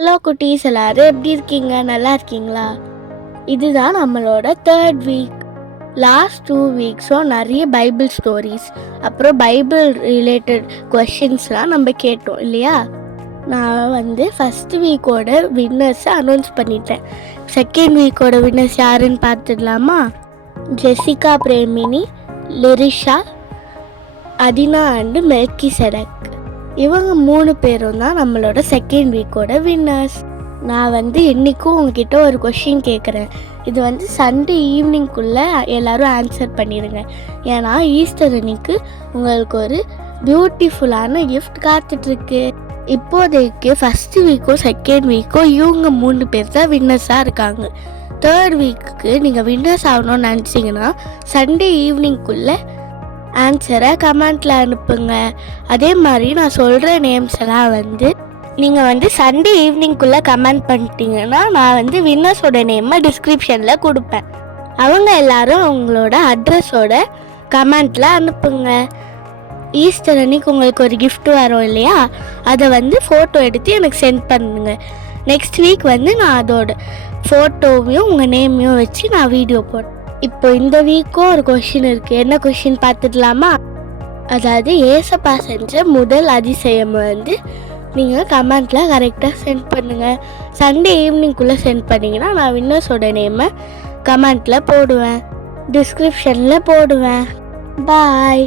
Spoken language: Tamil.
ஹலோ குட்டீஸ், எல்லாரும் எப்படி இருக்கீங்க? நல்லா இருக்கீங்களா? இதுதான் நம்மளோட தேர்ட் வீக். லாஸ்ட் 2 வீக்ஸும் நிறைய பைபிள் ஸ்டோரிஸ், அப்புறம் பைபிள் ரிலேட்டட் கொஷின்ஸ்லாம் நம்ம கேட்டோம் இல்லையா? நான் ஃபஸ்ட் வீக்கோட வின்னர்ஸை அனௌன்ஸ் பண்ணிட்டேன். செகண்ட் வீக்கோட வின்னர்ஸ் யாருன்னு பார்த்துடலாமா? Jessica Premini, Lirisha, Athina and Melchizedek. இவங்க 3 பேரும் தான் நம்மளோட செகண்ட் வீக்கோட வின்னர்ஸ். நான் இன்றைக்கும் உங்ககிட்ட ஒரு கொஷின் கேட்குறேன். இது சண்டே ஈவினிங்குள்ளே எல்லோரும் ஆன்சர் பண்ணிடுங்க. ஏன்னா ஈஸ்டர் அன்னைக்கு உங்களுக்கு ஒரு பியூட்டிஃபுல்லான கிஃப்ட் காத்துட்ருக்கு. இப்போதைக்கு ஃபஸ்ட்டு வீக்கும் செகண்ட் வீக்கும் இவங்க 3 பேர் தான் வின்னர்ஸாக இருக்காங்க. தேர்ட் வீக்குக்கு நீங்கள் வின்னர்ஸ் ஆகணும்னு நினச்சிங்கன்னா சண்டே ஈவினிங்குள்ளே ஆன்சரை கமெண்ட்டில் அனுப்புங்க. அதே மாதிரி நான் சொல்கிற நேம்ஸ் எல்லாம் நீங்கள் சண்டே ஈவினிங்குள்ளே கமெண்ட் பண்ணிட்டீங்கன்னா நான் வின்னர்ஸோட நேமை டிஸ்கிரிப்ஷனில் கொடுப்பேன். அவங்க எல்லாரும் அவங்களோட அட்ரஸோட கமெண்ட்டில் அனுப்புங்க. ஈஸ்டர் அன்னைக்கு உங்களுக்கு ஒரு கிஃப்ட் வரும் இல்லையா? அதை ஃபோட்டோ எடுத்து எனக்கு சென்ட் பண்ணுங்க. நெக்ஸ்ட் வீக் நான் அதோட ஃபோட்டோவையும் உங்கள் நேமையும் வச்சு நான் வீடியோ போடுறேன். இப்போ இந்த வீக்கும் ஒரு கொஷின் இருக்குது. என்ன கொஷின் பார்த்துடலாமா? அதாவது ஏசப்பா செஞ்ச முதல் அதிசயம் நீங்கள் கமெண்ட்டில் கரெக்டாக சென்ட் பண்ணுங்கள். சண்டே ஈவினிங்குள்ளே சென்ட் பண்ணிங்கன்னா நான் வின்னர்ஸோட நேமை கமெண்ட்டில் போடுவேன், டிஸ்கிரிப்ஷனில் போடுவேன். பாய்.